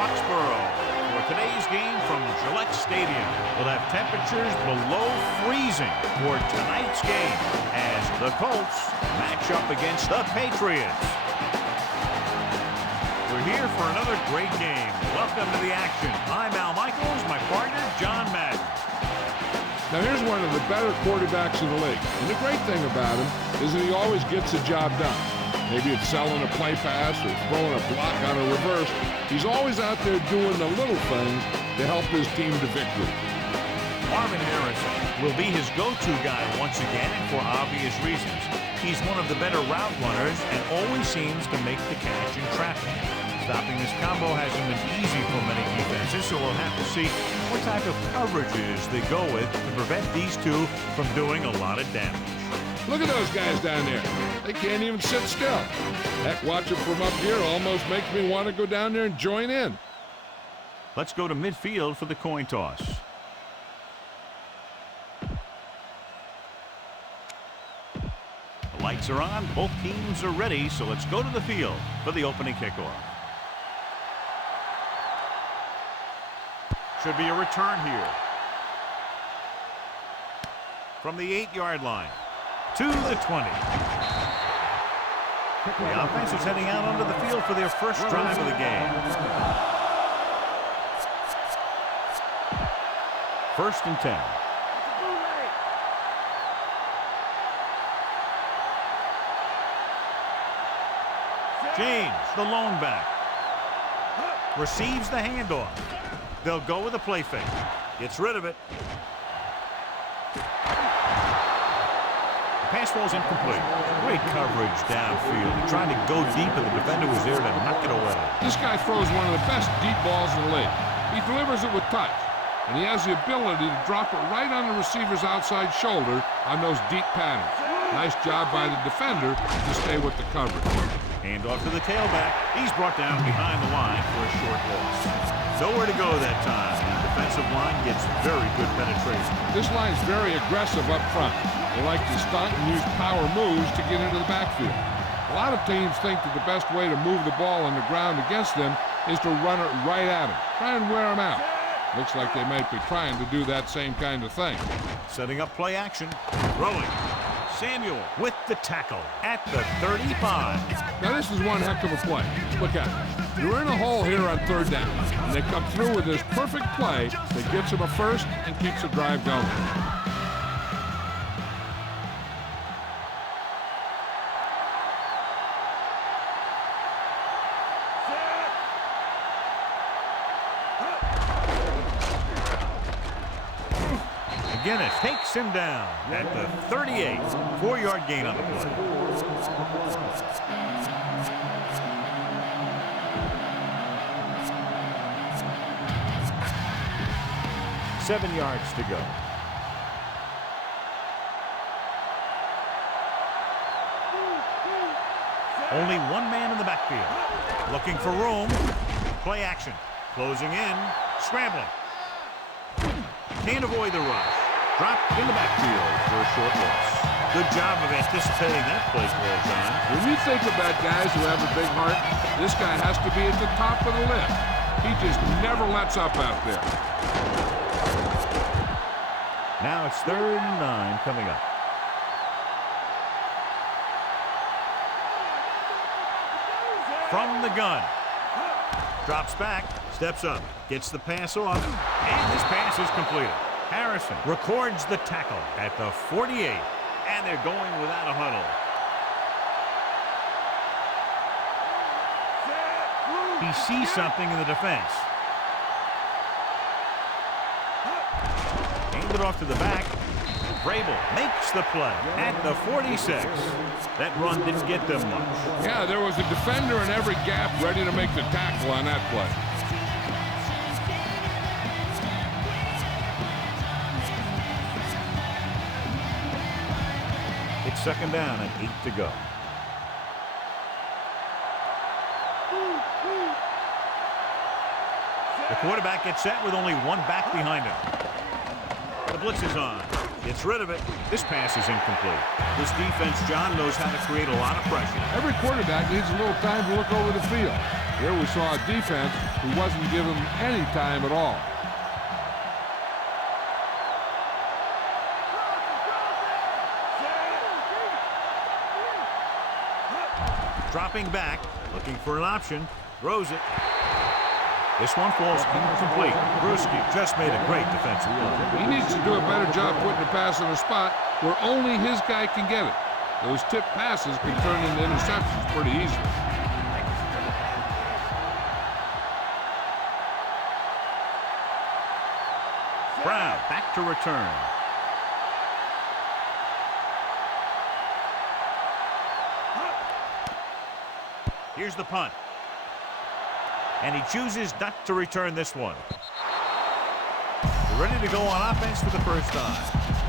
Foxborough for today's game from Gillette Stadium. We'll have temperatures below freezing for tonight's game as the Colts match up against the Patriots. We're here for another great game. Welcome to the action. I'm Al Michaels, my partner, John Madden. Now here's one of the better quarterbacks in the league. And the great thing about him is that he always gets the job done. Maybe it's selling a play pass or throwing a block on a reverse. He's always out there doing the little things to help his team to victory. Marvin Harrison will be his go-to guy once again, and for obvious reasons. He's one of the better route runners and always seems to make the catch in traffic. Stopping this combo hasn't been easy for many defenses, so we'll have to see what type of coverages they go with to prevent these two from doing a lot of damage. Look at those guys down there. They can't even sit still. Heck, watching from up here almost makes me want to go down there and join in. Let's go to midfield for the coin toss. The lights are on. Both teams are ready, so let's go to the field for the opening kickoff. Should be a return here. From the 8-yard line to the 20. The offense is heading out onto the field for their first drive of the game. First and 10. James, the lone back, receives the handoff. They'll go with a play fake. Gets rid of it. The pass falls incomplete. Great coverage downfield. He tried to go deep, and the defender was there to knock it away. This guy throws one of the best deep balls in the league. He delivers it with touch, and he has the ability to drop it right on the receiver's outside shoulder on those deep patterns. Nice job by the defender to stay with the coverage. Handoff to the tailback. He's brought down behind the line for a short loss. Nowhere to go that time. The defensive line gets very good penetration. This line's very aggressive up front. They like to stunt and use power moves to get into the backfield. A lot of teams think that the best way to move the ball on the ground against them is to run it right at them. Try and wear them out. Looks like they might be trying to do that same kind of thing. Setting up play action. Throwing. Samuel with the tackle at the 35. Now this is one heck of a play. Look at it. You're in a hole here on third down, and they come through with this perfect play that gets them a first and keeps the drive going. McGinnis takes him down at the 38. 4-yard gain on the play. Seven yards to go. Only one man in the backfield. Looking for room. Play action. Closing in. Scrambling. Can't avoid the rush. Dropped in the backfield for a short loss. Good job of anticipating that play call, John. When you think about guys who have a big heart, this guy has to be at the top of the list. He just never lets up out there. Now it's 3rd and 9 coming up. From the gun. Drops back, steps up, gets the pass off, and this pass is completed. Harrison records the tackle at the 48, and they're going without a huddle. He sees something in the defense. Hand it off to the back. Vrabel makes the play at the 46. That run didn't get them much. Yeah, there was a defender in every gap ready to make the tackle on that play. It's 2nd down and 8 to go. The quarterback gets set with only one back behind him. The blitz is on. Gets rid of it. This pass is incomplete. This defense, John, knows how to create a lot of pressure. Every quarterback needs a little time to look over the field. Here we saw a defense who wasn't given any time at all. Dropping back, looking for an option, throws it. This one falls incomplete. Brewski just made a great defensive play. He needs to do a better job putting the pass in a spot where only his guy can get it. Those tip passes can turn into interceptions pretty easily. Brown back to return. Here's the punt. And he chooses not to return this one. They're ready to go on offense for the first time.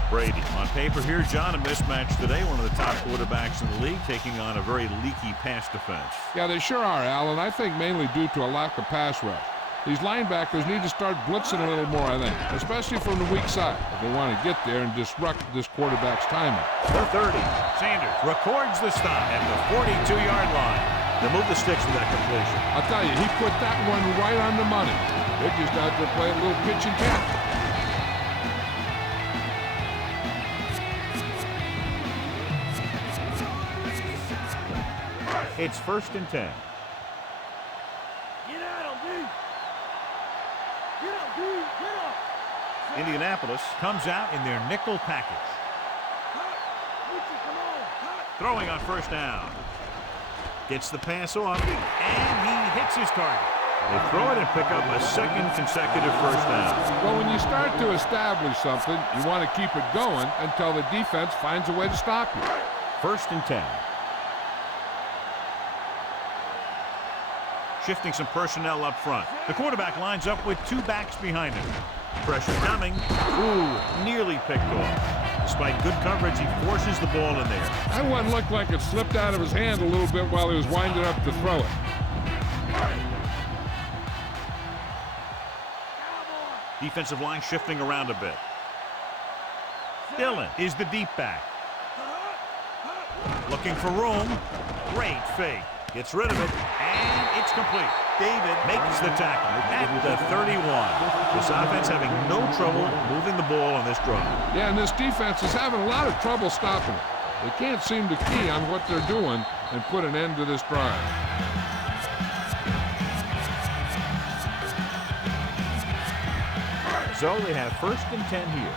Brady. On paper here, John, a mismatch today. One of the top quarterbacks in the league taking on a very leaky pass defense. Yeah, they sure are, Al, and I think mainly due to a lack of pass rush. These linebackers need to start blitzing a little more, I think, especially from the weak side if they want to get there and disrupt this quarterback's timing. The 30. Sanders records the stop at the 42-yard line. They move the sticks to that completion. I'll tell you, he put that one right on the money. They're just out there playing a little pitch and catch. It's 1st and 10. Indianapolis comes out in their nickel package. Throwing on 1st down. Gets the pass off, and he hits his target. They throw it and pick up a second consecutive 1st down. Well, when you start to establish something, you want to keep it going until the defense finds a way to stop you. 1st and 10. Shifting some personnel up front. The quarterback lines up with 2 backs behind him. Pressure coming. Ooh, nearly picked off. Despite good coverage, he forces the ball in there. That one looked like it slipped out of his hand a little bit while he was winding up to throw it. Defensive line shifting around a bit. Dillon is the deep back. Looking for room. Great fake. Gets rid of it, and it's complete. David makes the tackle at the 31. This offense having no trouble moving the ball on this drive. Yeah, and this defense is having a lot of trouble stopping it. They can't seem to key on what they're doing and put an end to this drive. So they have 1st and 10 here.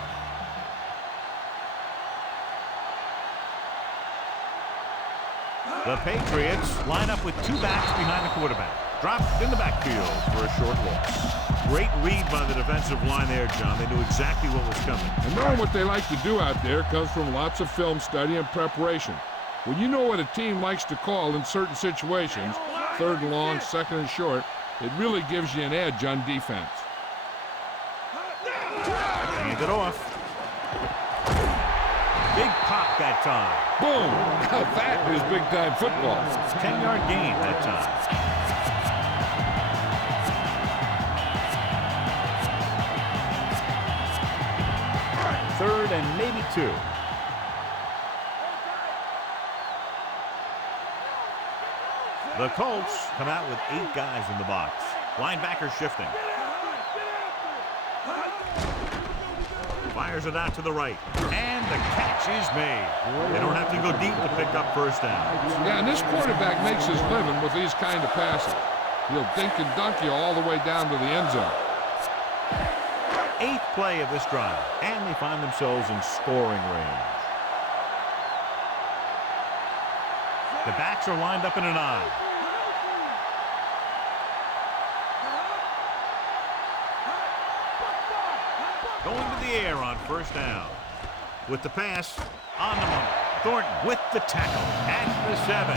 The Patriots line up with 2 backs behind the quarterback. Dropped in the backfield for a short loss. Great read by the defensive line there, John. They knew exactly what was coming. And knowing what they like to do out there comes from lots of film study and preparation. When you know what a team likes to call in certain situations, 3rd and long, 2nd and short, it really gives you an edge on defense. Hand it off. Big pop that time. Boom! Now that is big-time football. 10-yard gain that time. Third and maybe 2. The Colts come out with 8 guys in the box. Linebacker shifting. Fires it out to the right. And the catch is made. They don't have to go deep to pick up 1st down. Yeah, and this quarterback makes his living with these kind of passes. He'll dink and dunk you all the way down to the end zone. 8th play of this drive, and they find themselves in scoring range. The backs are lined up in an I. Going to the air on 1st down. With the pass, on the money. Thornton with the tackle at the 7.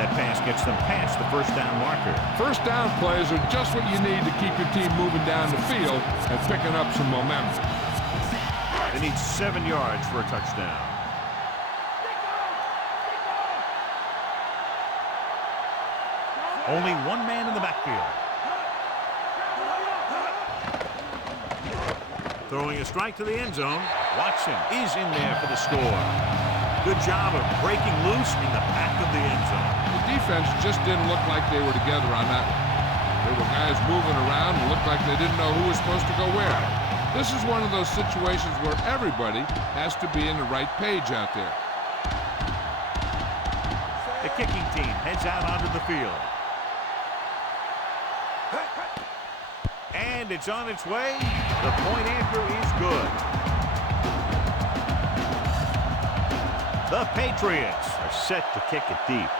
That pass gets them past the 1st down marker. 1st down plays are just what you need to keep your team moving down the field and picking up some momentum. They need 7 yards for a touchdown. Only 1 man in the backfield. Throwing a strike to the end zone. Watson is in there for the score. Good job of breaking loose in the back of the end zone. The defense just didn't look like they were together on that one. There were guys moving around and looked like they didn't know who was supposed to go where. This is one of those situations where everybody has to be in the right page out there. The kicking team heads out onto the field. And it's on its way. The point after is good. The Patriots are set to kick it deep.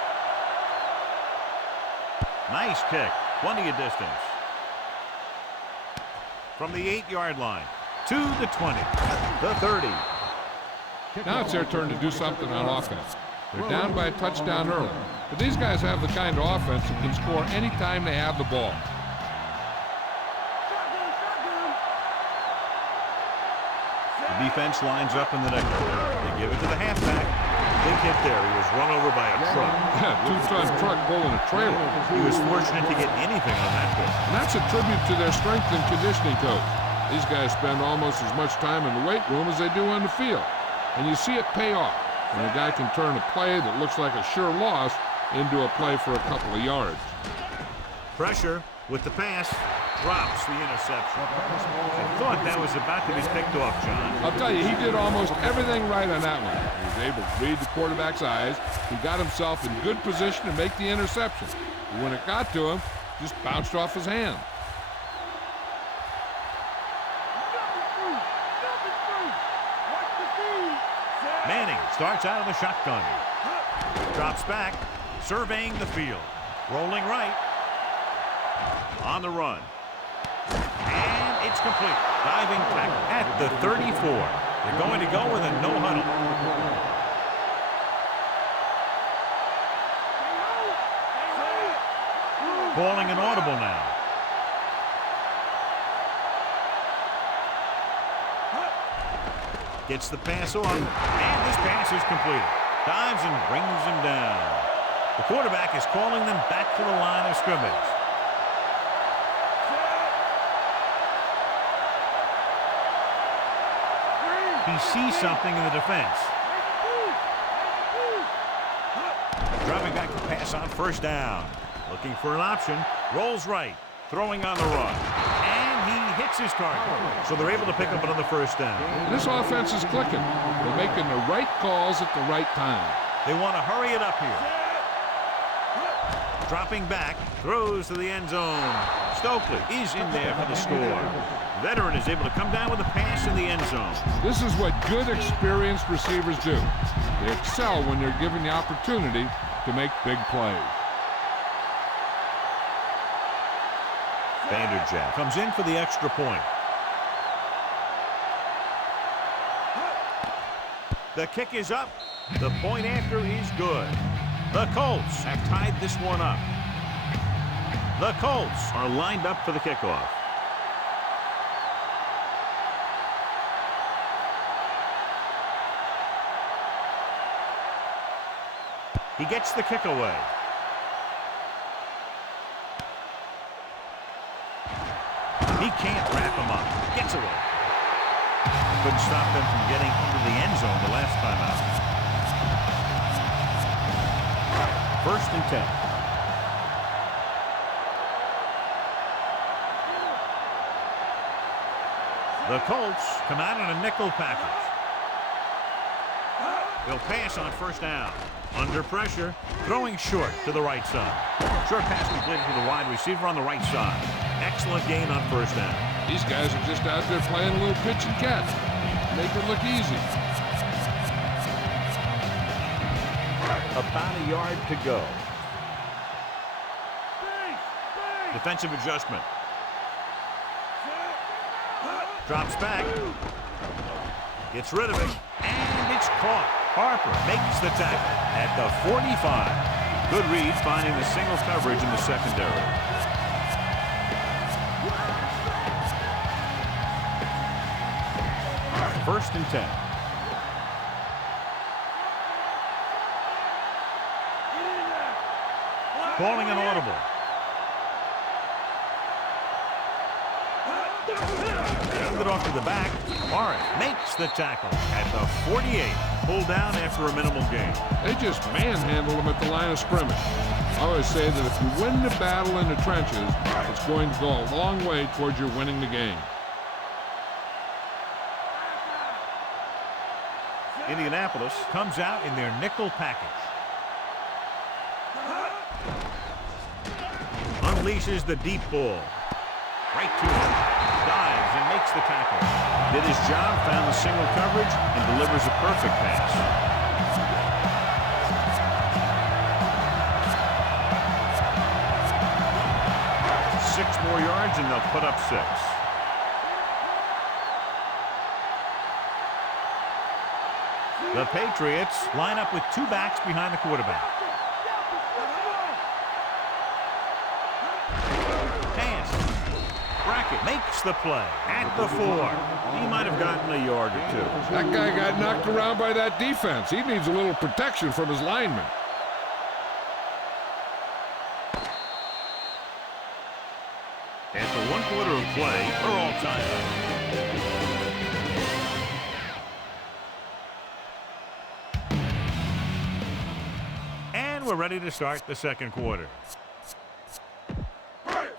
Nice kick. Plenty of distance. From the 8-yard line to the 20, the 30. Now it's their turn to do something on offense. They're down by a touchdown early. But these guys have the kind of offense that can score any time they have the ball. The defense lines up in the next quarter. They give it to the halfback. Big hit there. He was run over by a truck. Yeah, two-ton truck pulling a trailer. He was fortunate to get anything on that hit. And that's a tribute to their strength and conditioning coach. These guys spend almost as much time in the weight room as they do on the field. And you see it pay off when a guy can turn a play that looks like a sure loss into a play for a couple of yards. Pressure with the pass. Drops the interception. I thought that was about to be picked off, John. I'll tell you, he did almost everything right on that one. He was able to read the quarterback's eyes. He got himself in good position to make the interception. But when it got to him, it just bounced off his hand. Manning starts out of the shotgun. Drops back, surveying the field. Rolling right. On the run. And it's complete. Diving tackle at the 34. They're going to go with a no huddle. Calling an audible now. Gets the pass on. And this pass is completed. Dives and brings him down. The quarterback is calling them back to the line of scrimmage. He sees something in the defense. Dropping back to pass on first down. Looking for an option. Rolls right. Throwing on the run. And he hits his target. So they're able to pick up another first down. This offense is clicking. They're making the right calls at the right time. They want to hurry it up here. Dropping back. Throws to the end zone. Stokely is in there for the score. Veteran is able to come down with a pass in the end zone. This is what good, experienced receivers do. They excel when they're given the opportunity to make big plays. Vanderjagt comes in for the extra point. The kick is up. The point after is good. The Colts have tied this one up. The Colts are lined up for the kickoff. He gets the kick away. He can't wrap him up. Gets away. Couldn't stop them from getting into the end zone the last time out. 1st and 10. The Colts come out in a nickel package. They'll pass on first down. Under pressure, throwing short to the right side. Short pass completed to the wide receiver on the right side. Excellent gain on first down. These guys are just out there playing a little pitch and catch. Make it look easy. About a yard to go. Defensive adjustment. Drops back. Gets rid of it. And it's caught. Harper makes the tackle at the 45. Good read finding the single coverage in the secondary. First and 10. Calling an audible. Hand it off to the back. Morris makes the tackle at the 48. pulled down after a minimal gain. They just manhandled him at the line of scrimmage. I always say that if you win the battle in the trenches, it's going to go a long way towards your winning the game. Indianapolis comes out in their nickel package. Unleashes the deep ball. Right to him. Dives and makes the tackle. Did his job, found the single coverage, and delivers a perfect pass. 6 more yards, and they'll put up 6. The Patriots line up with 2 backs behind the quarterback. Pass. Brackett makes the play at the 4. He might have gotten a yard or 2. That guy got knocked around by that defense. He needs a little protection from his linemen. After 1 quarter of play, we're all tied up. We're ready to start the second quarter.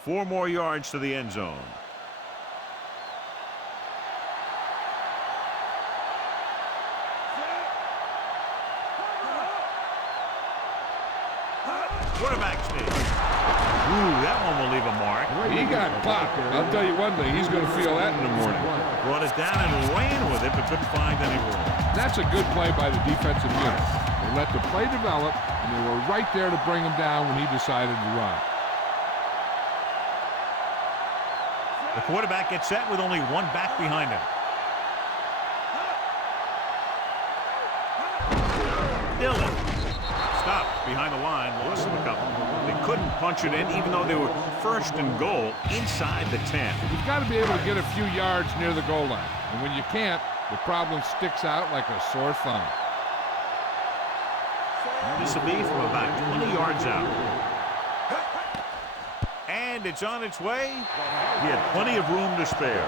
4 more yards to the end zone. Quarterback sneak. Ooh, that one will leave a mark. He got popped. I'll tell you one thing, he's going to feel that in the morning. Brought it down and ran with it, but couldn't find any room. That's a good play by the defensive unit. They let the play develop, and they were right there to bring him down when he decided to run. The quarterback gets set with only 1 back behind him. Dillon. Stopped behind the line, lost him a couple. They couldn't punch it in, even though they were first and goal inside the 10. You've got to be able to get a few yards near the goal line. And when you can't, the problem sticks out like a sore thumb. This will be from about 20 yards out. And it's on its way. He had plenty of room to spare.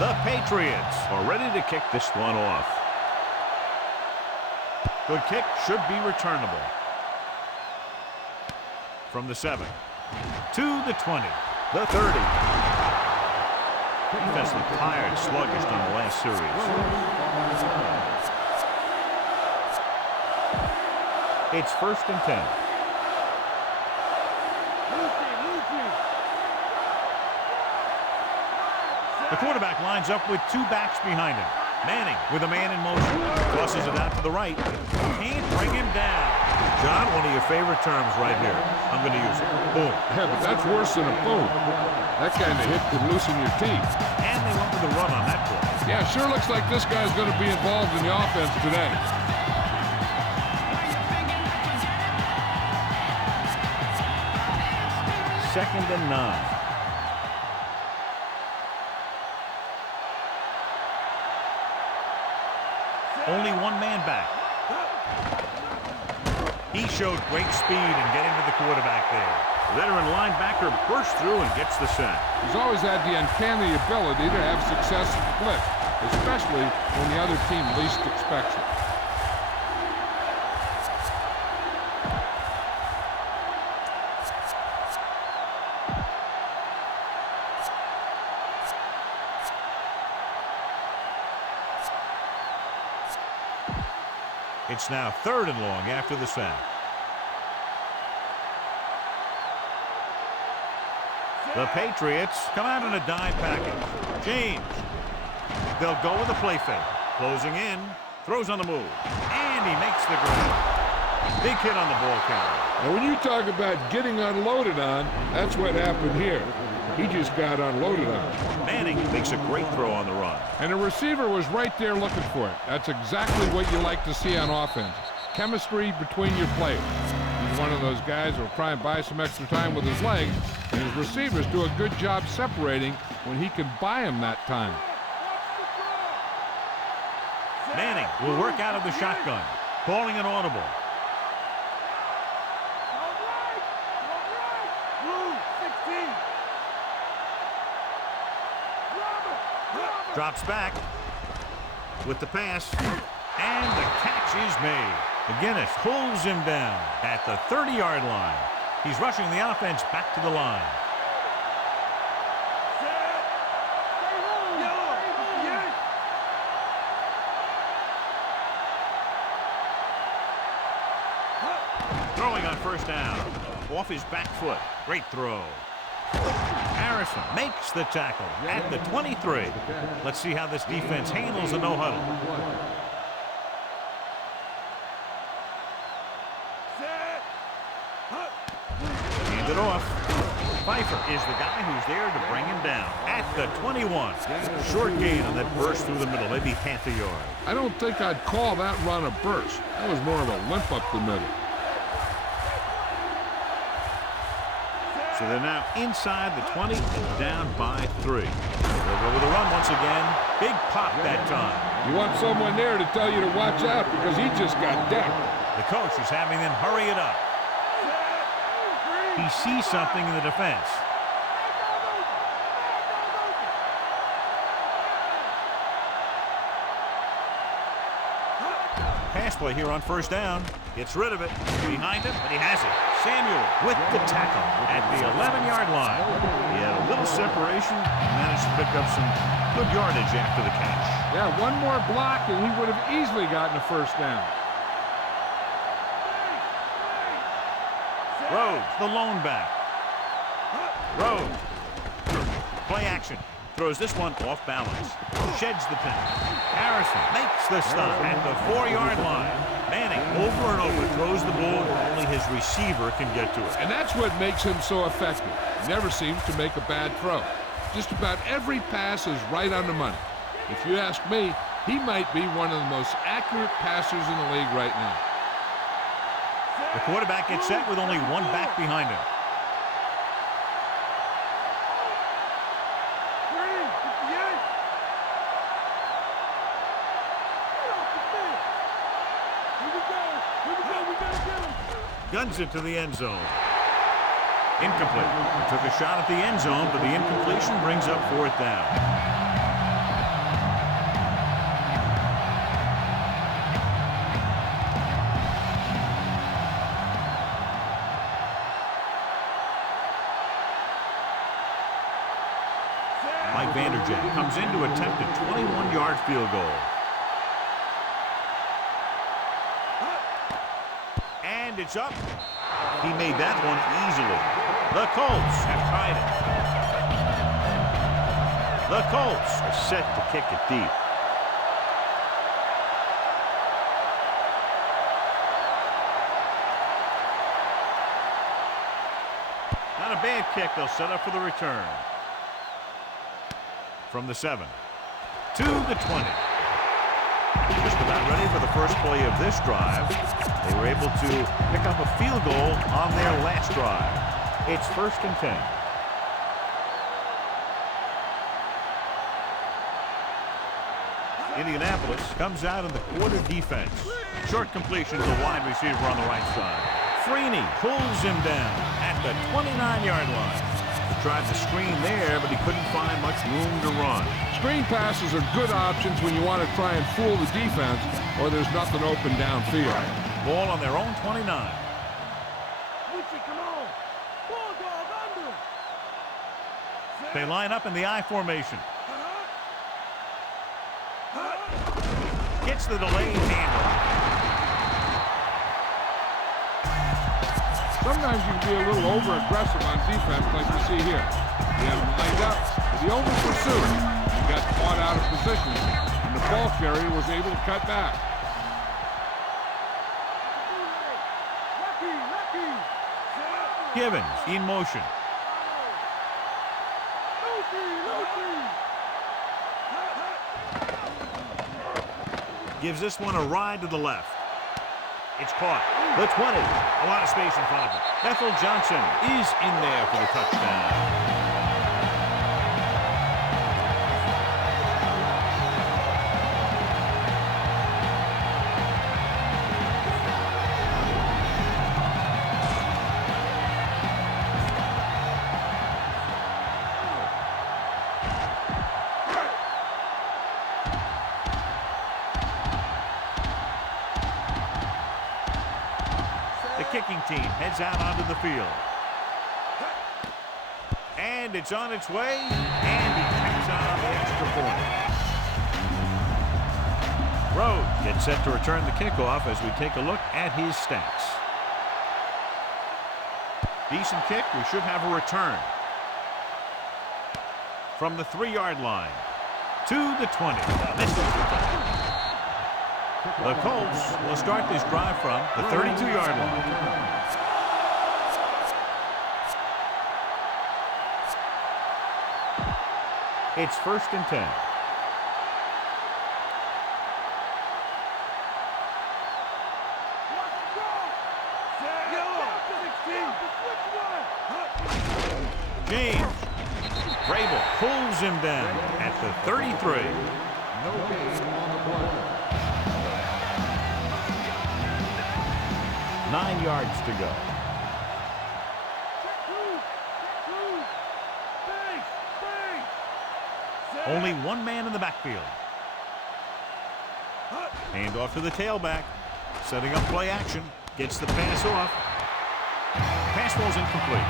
The Patriots are ready to kick this one off. The kick should be returnable. From the 7 to the 20, the 30. Defense looked tired, sluggish on the last series. It's 1st and 10. The quarterback lines up with 2 backs behind him. Manning with a man in motion. Tosses it out to the right. Can't bring him down. John, one of your favorite terms right here. I'm going to use it. Boom. Yeah, but that's worse than a boom. That kind of hit could loosen your teeth. And they went with a run on that play. Yeah, sure looks like this guy's going to be involved in the offense today. Second and 9. Only 1 man back. He showed great speed in getting to the quarterback there. Veteran linebacker bursts through and gets the sack. He's always had the uncanny ability to have success at the blitz, especially when the other team least expects it. It's now 3rd and long after the sack. The Patriots come out in a dime package. James. They'll go with a play fake. Closing in. Throws on the move. And he makes the grab. Big hit on the ball carrier. And when you talk about getting unloaded on, that's what happened here. He just got unloaded on. Manning makes a great throw on the run. And the receiver was right there looking for it. That's exactly what you like to see on offense. Chemistry between your players. He's one of those guys who will try and buy some extra time with his legs, and his receivers do a good job separating when he can buy him that time. Manning will work out of the shotgun, calling an audible. Drops back. with the pass, and the catch is made. McGinnis pulls him down at the 30-yard line. He's rushing the offense back to the line. Throwing on first down. Off his back foot. Great throw. Harrison makes the tackle at the 23. Let's see how this defense handles the no-huddle. Hand it off. Pfeiffer is the guy who's there to bring him down at the 21. Short gain on that burst through the middle, maybe half a yard. I don't think I'd call that run a burst. That was more of a limp up the middle. So they're now inside the 20 and down by 3. They'll go with a run once again. Big pop that time. You want someone there to tell you to watch out because he just got decked. The coach is having them hurry it up. He sees something in the defense. Pass play here on first down. Gets rid of it. Behind him, but he has it. Samuel with the tackle at the 11-yard line. He had a little separation and managed to pick up some good yardage after the catch. Yeah, one more block and he would have easily gotten a first down. Rhodes, the lone back. Rhodes. Play action. Throws this one off balance. Sheds the penalty. Harrison makes the stop at the 4-yard line. Manning over and over throws the ball where only his receiver can get to it. And that's what makes him so effective. He never seems to make a bad throw. Just about every pass is right on the money. If you ask me, he might be one of the most accurate passers in the league right now. The quarterback gets set with only one back behind him. Guns it to the end zone. Incomplete. He took a shot at the end zone, but the incompletion brings up 4th down. Mike Vanderjagt comes in to attempt a 21-yard field goal. And it's up. He made that one easily. The Colts have tied it. The Colts are set to kick it deep. Not a bad kick. They'll set up for the return. From the 7 to the 20. Just about ready for the first play of this drive. They were able to pick up a field goal on their last drive. It's 1st and 10. Indianapolis comes out in the quarter defense. Short completion to the wide receiver on the right side. Freeney pulls him down at the 29-yard line. He tried the screen there, but he couldn't find much room to run. Screen passes are good options when you want to try and fool the defense or there's nothing open downfield. Ball on their own 29. They line up in the I formation. Gets the delayed handle. Sometimes you can be a little over-aggressive on defense like you see here. He had him lined up, but he over-pursued. He got caught out of position, and the ball carrier was able to cut back. Givens in motion. Gives this one a ride to the left. It's caught. The 20. A lot of space in front of him. Bethel Johnson is in there for the touchdown. kicking team heads out onto the field. And it's on its way, and he takes on the extra point. Rhodes gets set to return the kickoff as we take a look at his stats. Decent kick. We should have a return. From the 3-yard line to the 20. Misses the tackle. The Colts will start this drive from the 32-yard line. It's 1st and 10. James. Vrabel pulls him down at the 33. No gain on the play. 9 yards to go. Only one man in the backfield. Hand off to the tailback. Setting up play action. Gets the pass off. Pass ball's incomplete.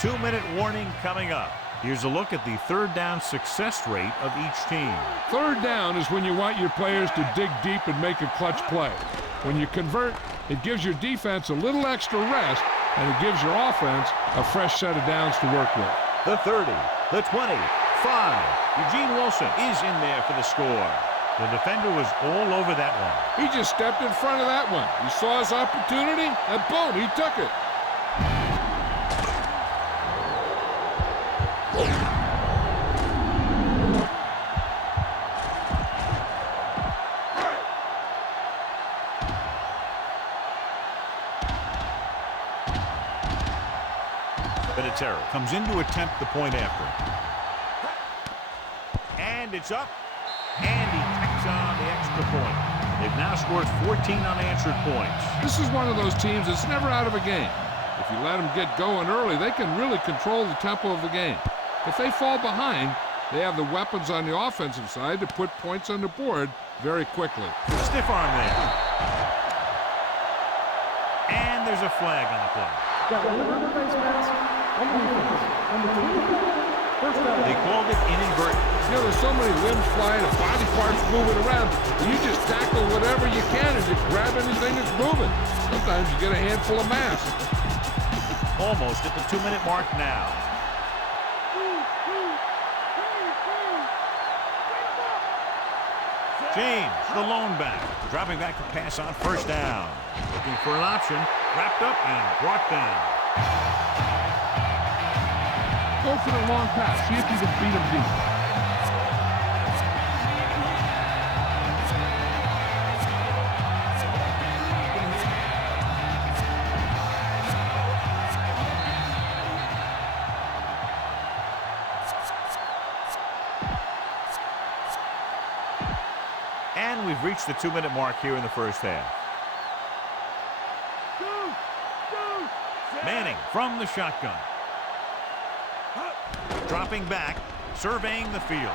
Two-minute warning coming up. Here's a look at the third down success rate of each team. Third down is when you want your players to dig deep and make a clutch play. When you convert, it gives your defense a little extra rest, and it gives your offense a fresh set of downs to work with. The 30, the 25. Eugene Wilson is in there for the score. The defender was all over that one. He just stepped in front of that one. He saw his opportunity, and boom, he took it. Comes in to attempt the point after. And it's up. And he tacks on the extra point. They've now scored 14 unanswered points. This is one of those teams that's never out of a game. If you let them get going early, they can really control the tempo of the game. If they fall behind, they have the weapons on the offensive side to put points on the board very quickly. Stiff arm there. And there's a flag on the play. They called it inadvertent. You know, there's so many limbs flying and body parts moving around. You just tackle whatever you can and you grab anything that's moving. Sometimes you get a handful of mass. Almost at the 2-minute mark now. James, the lone back, dropping back to pass on first down. Looking for an option, wrapped up and brought down. Go for the long pass. See if you can beat him deep. And we've reached the 2-minute mark here in the first half. Manning from the shotgun. Dropping back, surveying the field.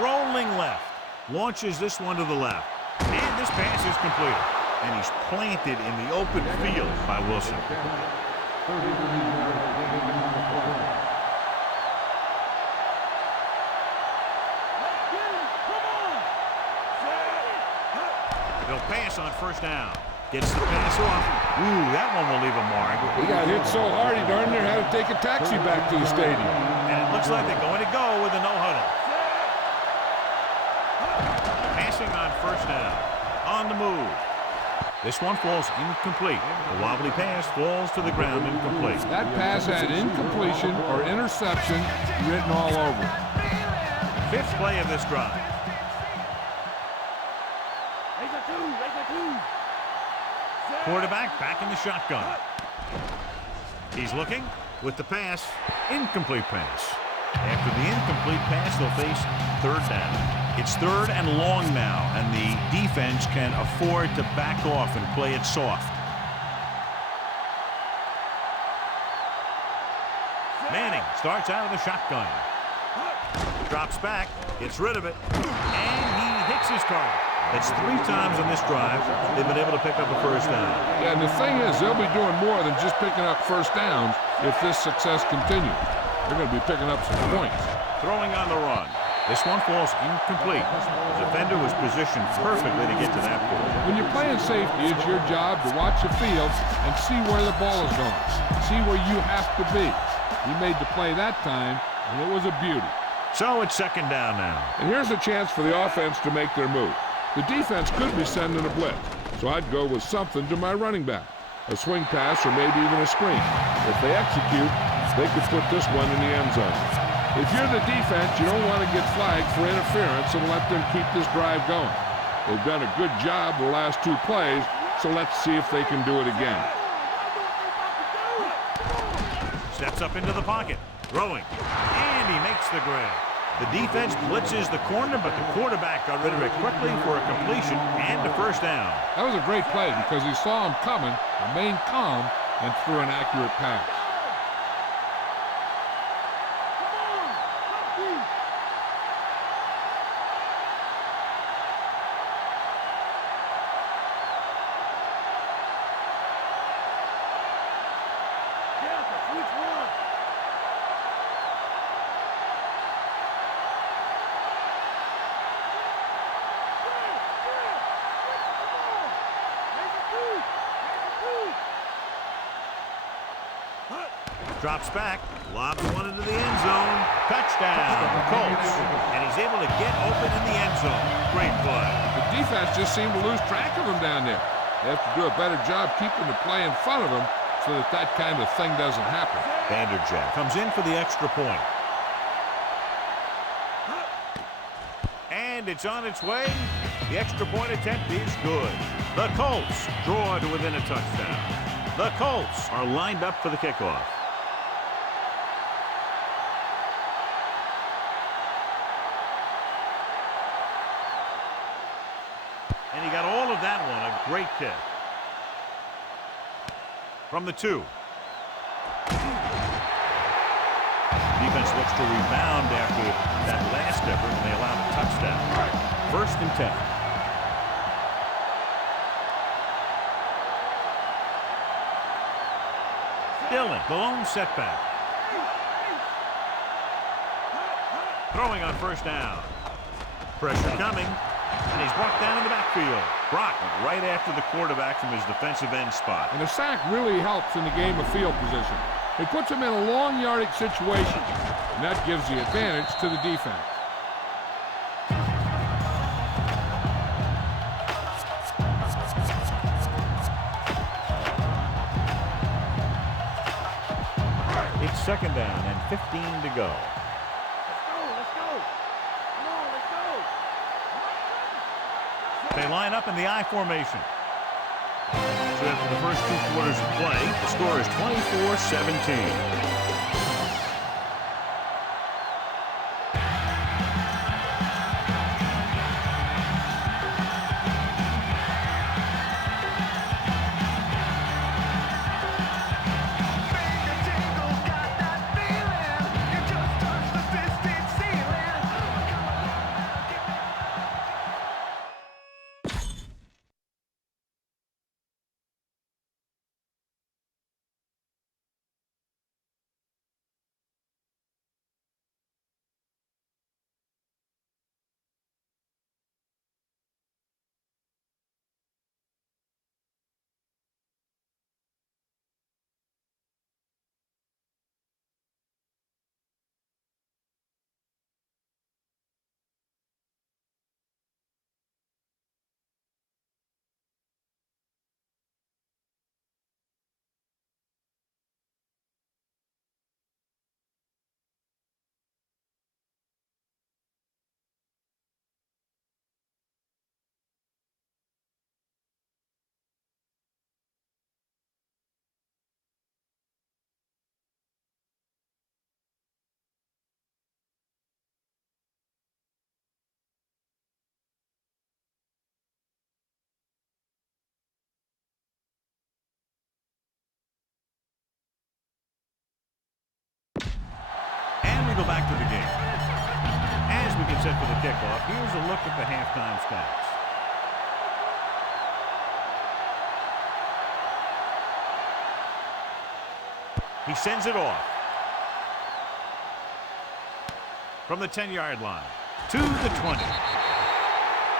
Rolling left. Launches this one to the left. And this pass is completed. And he's planted in the open field by Wilson. He'll pass on first down. Gets the pass off. Ooh, that one will leave a mark. He got hit so hard he darn near had to take a taxi back to the stadium. And it looks like they're going to go with a no-huddle. Passing on first down. On the move. This one falls incomplete. The wobbly pass falls to the ground incomplete. That pass had incompletion or interception written all over it. Fifth play of this drive. Quarterback back in the shotgun. He's looking with the pass. Incomplete pass. After the incomplete pass, they'll face third down. It's 3rd and long now, and the defense can afford to back off and play it soft. Starts out of the shotgun. Drops back, gets rid of it, and he hits his target. That's 3 times on this drive they've been able to pick up a first down. Yeah, and the thing is, they'll be doing more than just picking up first downs if this success continues. They're going to be picking up some points. Throwing on the run. This one falls incomplete. The defender was positioned perfectly to get to that ball. When you're playing safety, it's your job to watch the field and see where the ball is going. See where you have to be. He made the play that time, and it was a beauty. So it's second down now. And here's a chance for the offense to make their move. The defense could be sending a blitz, so I'd go with something to my running back. A swing pass or maybe even a screen. If they execute, they could put this one in the end zone. If you're the defense, you don't want to get flagged for interference and let them keep this drive going. They've done a good job the last 2 plays, so let's see if they can do it again. Steps up into the pocket, throwing, and he makes the grab. The defense blitzes the corner, but the quarterback got rid of it quickly for a completion and a first down. That was a great play because he saw him coming, remained calm, and threw an accurate pass. Drops back, lobs one into the end zone. Touchdown, Colts. And he's able to get open in the end zone. Great play. The defense just seemed to lose track of him down there. They have to do a better job keeping the play in front of him so that that kind of thing doesn't happen. Vanderjagt comes in for the extra point. And it's on its way. The extra point attempt is good. The Colts draw to within a touchdown. The Colts are lined up for the kickoff. And he got all of that one. A great kick. From the 2. Defense looks to rebound after that last effort, and they allow a touchdown. 1st and 10. Dillon, the lone setback. Throwing on first down. Pressure coming, and he's brought down in the backfield. Brock went right after the quarterback from his defensive end spot. And a sack really helps in the game of field position. It puts him in a long yardage situation, and that gives the advantage to the defense. It's second down and 15 to go. Let's go. Come on, let's go. They line up in the I formation. So after the first 2 quarters of play, the score is 24-17. go back to the game. As we get set for the kickoff, here's a look at the halftime stats. He sends it off. From the 10-yard line to the 20.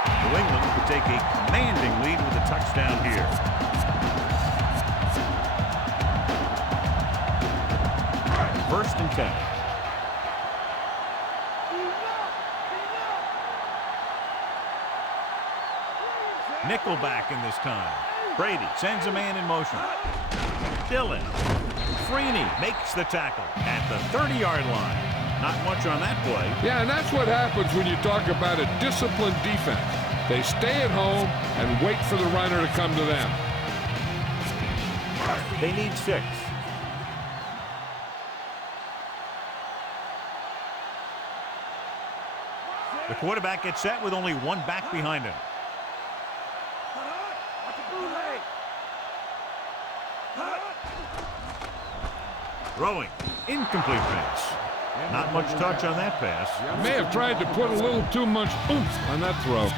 New England would take a commanding lead with a touchdown here. First and 10. Nickelback in this time. Brady sends a man in motion. Dillon. Freeney makes the tackle at the 30-yard line. Not much on that play. Yeah, and that's what happens when you talk about a disciplined defense. They stay at home and wait for the runner to come to them. They need 6. The quarterback gets set with only one back behind him. Throwing. Incomplete pass. Not much touch on that pass. May have tried to put a little too much oomph on that throw.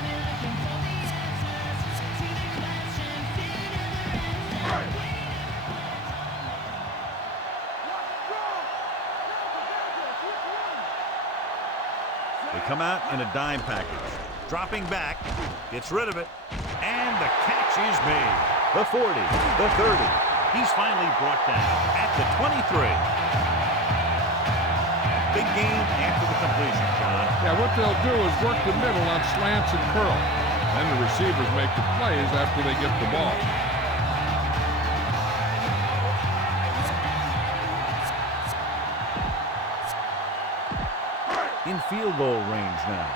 They come out in a dime package. Dropping back. Gets rid of it. And the catch is made. The 40. The 30. He's finally brought down at the 23. Big gain after the completion, John. Yeah, what they'll do is work the middle on slants and curl. Then the receivers make the plays after they get the ball. In field goal range now.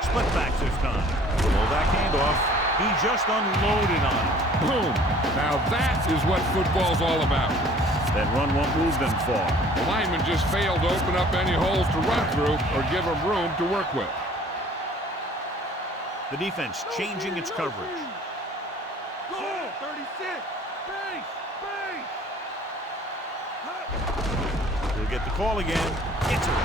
Split backs this time. Below that handoff. He just unloaded on it. Boom. Now that is what football's all about. That run won't move them far. The lineman just failed to open up any holes to run through or give him room to work with. The defense changing its coverage. Go! 36! Base! Base! He'll get the call again. Gets it.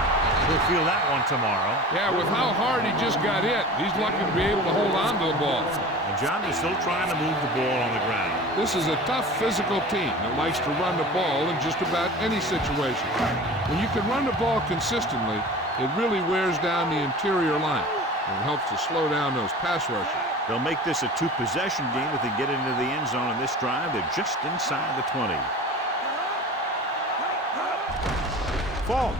He'll feel that one tomorrow. Yeah, with how hard he just got hit, he's lucky to be able to hold on to the ball. And John is still trying to move the ball on the ground. This is a tough physical team that likes to run the ball in just about any situation. When you can run the ball consistently, it really wears down the interior line. And it helps to slow down those pass rushers. They'll make this a 2-possession game if they get into the end zone in this drive. They're just inside the 20. Fall.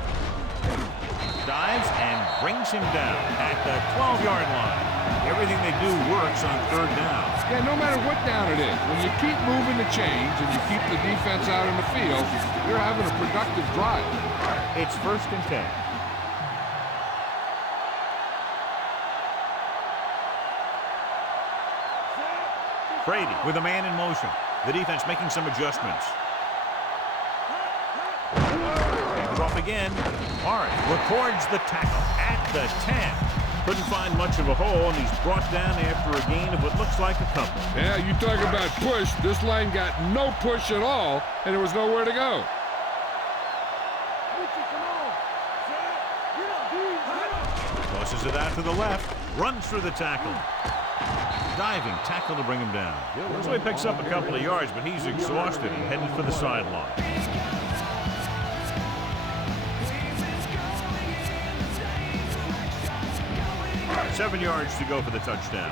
Dives and brings him down at the 12-yard line. Everything they do works on third down. Yeah, no matter what down it is, when you keep moving the chains and you keep the defense out in the field, you're having a productive drive. It's first and 10. Brady with a man in motion. The defense making some adjustments. Off again. Morris records the tackle at the 10. Couldn't find much of a hole, and he's brought down after a gain of what looks like a couple. Yeah, you talk about push. This line got no push at all, and there was nowhere to go. Tosses it out to the left. Runs through the tackle. Diving tackle to bring him down. So he picks up a couple of yards, but he's exhausted and headed for the sideline. Seven yards to go for the touchdown.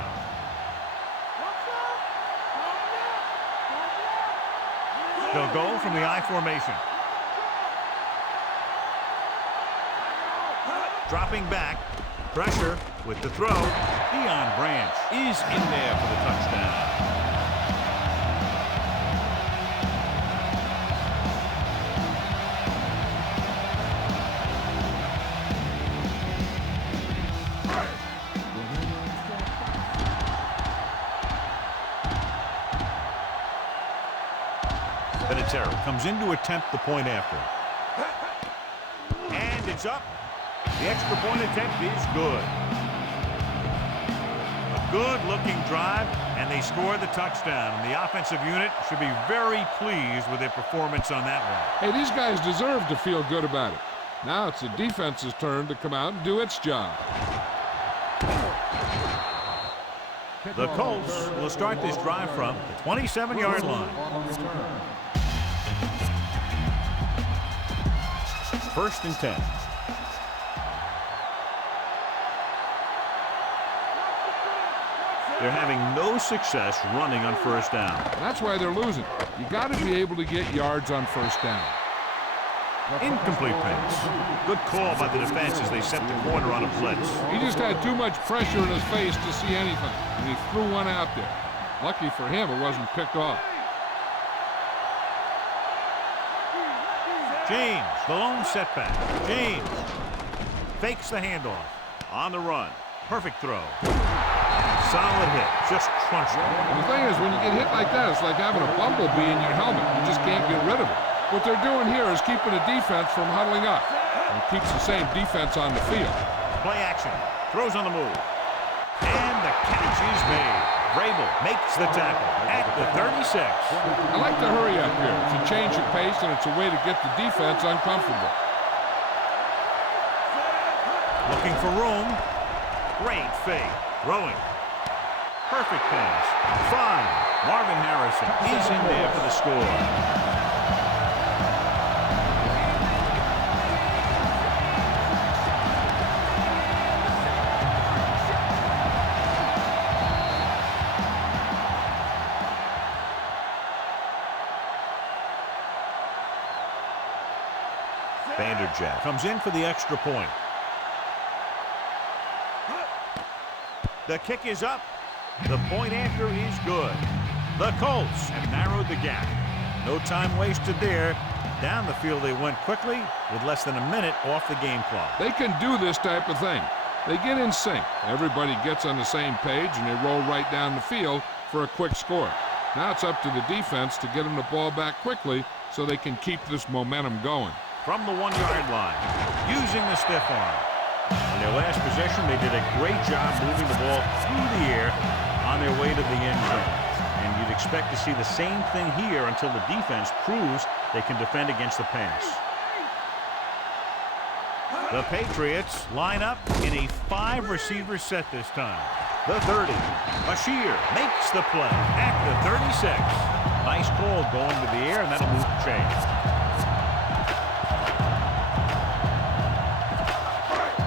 They'll go from the I formation. Dropping back. Pressure with the throw. Deion Branch is in there for the touchdown. Comes in to attempt the point after. And it's up. The extra point attempt is good. A good-looking drive, and they score the touchdown. And the offensive unit should be very pleased with their performance on that one. Hey, these guys deserve to feel good about it. Now it's the defense's turn to come out and do its job. The Colts will start this drive from the 27-yard line. First and 10. They're having no success running on first down. That's why they're losing. You got to be able to get yards on first down. Incomplete pass. Good call by the defense as they set the corner on a blitz. He just had too much pressure in his face to see anything, and he threw one out there. Lucky for him, it wasn't picked off. James, the lone setback. James fakes the handoff. On the run. Perfect throw. Solid hit. Just crunched it. And the thing is, when you get hit like that, it's like having a bumblebee in your helmet. You just can't get rid of it. What they're doing here is keeping the defense from huddling up. And it keeps the same defense on the field. Play action. Throws on the move. And the catch is made. Vrabel makes the tackle at the 36. I like the hurry up here. It's a change of pace, and it's a way to get the defense uncomfortable. Looking for room. Great fake. Throwing. Perfect pass. Fine. Marvin Harrison is in there for the score. Vanderjagt comes in for the extra point. The kick is up. The point after is good. The Colts have narrowed the gap. No time wasted there. Down the field they went quickly with less than a minute off the game clock. They can do this type of thing. They get in sync. Everybody gets on the same page, and they roll right down the field for a quick score. Now it's up to the defense to get them the ball back quickly so they can keep this momentum going. From the 1-yard line, using the stiff arm. In their last possession, they did a great job moving the ball through the air on their way to the end zone. And you'd expect to see the same thing here until the defense proves they can defend against the pass. The Patriots line up in a 5-receiver set this time. The 30. Bashir makes the play at the 36. Nice call going to the air, and that'll move the chains.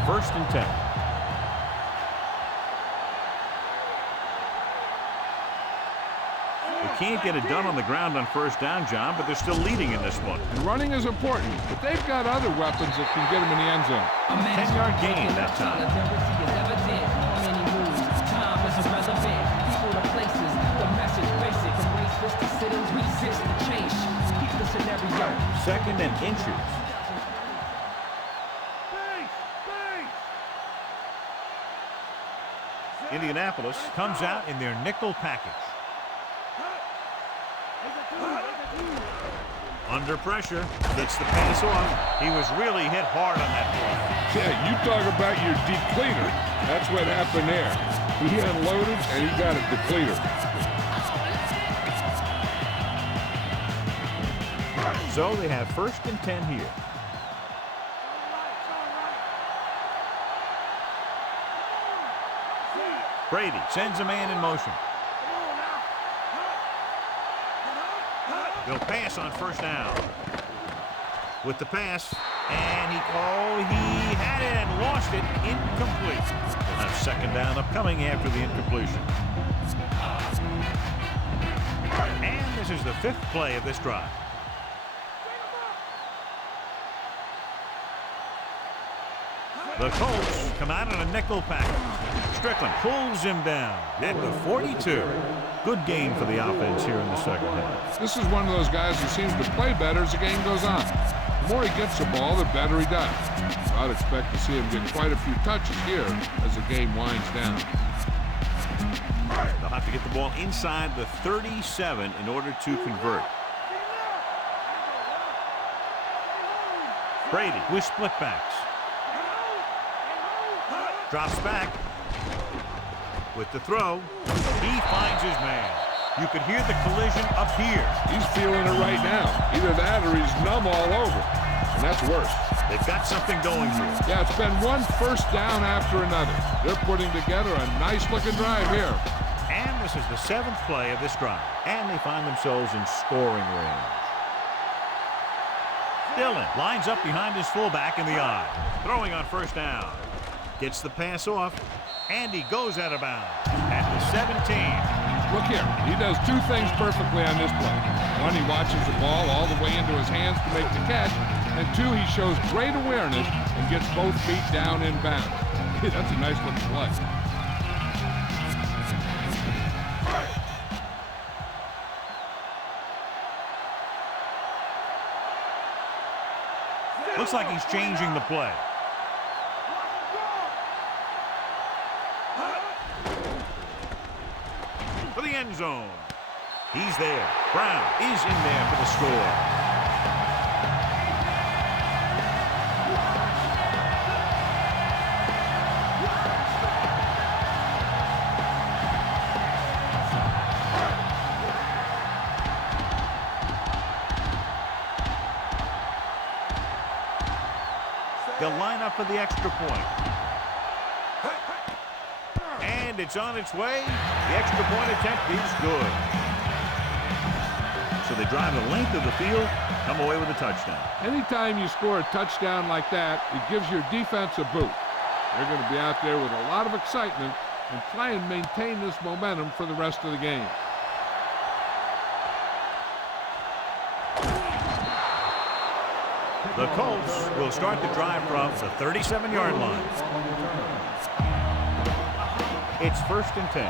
First and 10. They can't get it done on the ground on first down, John, but they're still leading in this one. And running is important, but they've got other weapons that can get them in the end zone. 10-yard gain that time. Second and inches. Indianapolis comes out in their nickel package. Under pressure, gets the pass off. He was really hit hard on that play. Yeah, you talk about your depleter. That's what happened there. He unloaded, and he got a depleter. So they have first and 10 here. Brady sends a man in motion. He'll pass on first down. With the pass, and he had it and lost it. Incomplete. They'll have second down upcoming after the incompletion. And this is the 5th play of this drive. The Colts come out in a nickel package. Strickland pulls him down at the 42. Good game for the offense here in the second half. This is one of those guys who seems to play better as the game goes on. The more he gets the ball, the better he does. I'd expect to see him get quite a few touches here as the game winds down. They'll have to get the ball inside the 37 in order to convert. Brady with split backs. Drops back. With the throw, he finds his man. You could hear the collision up here. He's feeling it right now. Either that or he's numb all over. And that's worse. They've got something going here. Yeah, it's been one first down after another. They're putting together a nice-looking drive here. And this is the 7th play of this drive. And they find themselves in scoring range. Dillon lines up behind his fullback in the eye. Throwing on first down. Gets the pass off. And he goes out of bounds at the 17. Look here. He does two things perfectly on this play. One, he watches the ball all the way into his hands to make the catch. And two, he shows great awareness and gets both feet down in bounds. That's a nice looking play. Looks like he's changing the play. For the end zone. He's there. Brown is in there for the score. They'll line up for the extra point. And it's on its way. The extra point attempt is good. So they drive the length of the field, come away with a touchdown. Anytime you score a touchdown like that, it gives your defense a boot. They're going to be out there with a lot of excitement and try and maintain this momentum for the rest of the game. The Colts will start the drive from the 37-yard line. It's 1st and 10.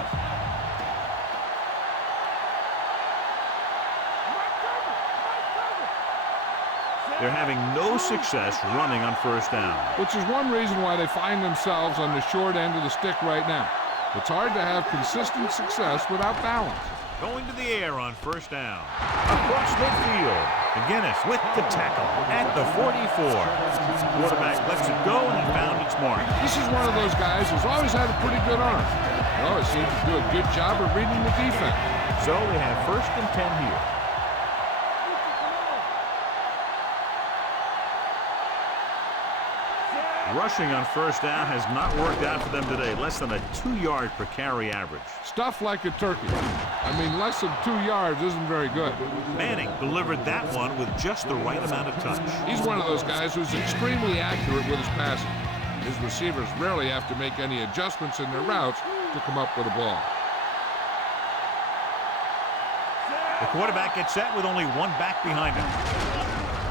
They're having no success running on first down. Which is one reason why they find themselves on the short end of the stick right now. It's hard to have consistent success without balance. Going to the air on first down. Across midfield. McGinnis with the tackle at the 44. Quarterback lets it go and he found its mark. This is one of those guys who's always had a pretty good arm. He always seems to do a good job of reading the defense. So they have 1st and 10 here. Rushing on first down has not worked out for them today. Less than a 2-yard per carry average. Stuff like a turkey. I mean, less than 2 yards isn't very good. Manning delivered that one with just the right amount of touch. He's one of those guys who's extremely accurate with his passing. His receivers rarely have to make any adjustments in their routes to come up with a ball. The quarterback gets set with only one back behind him.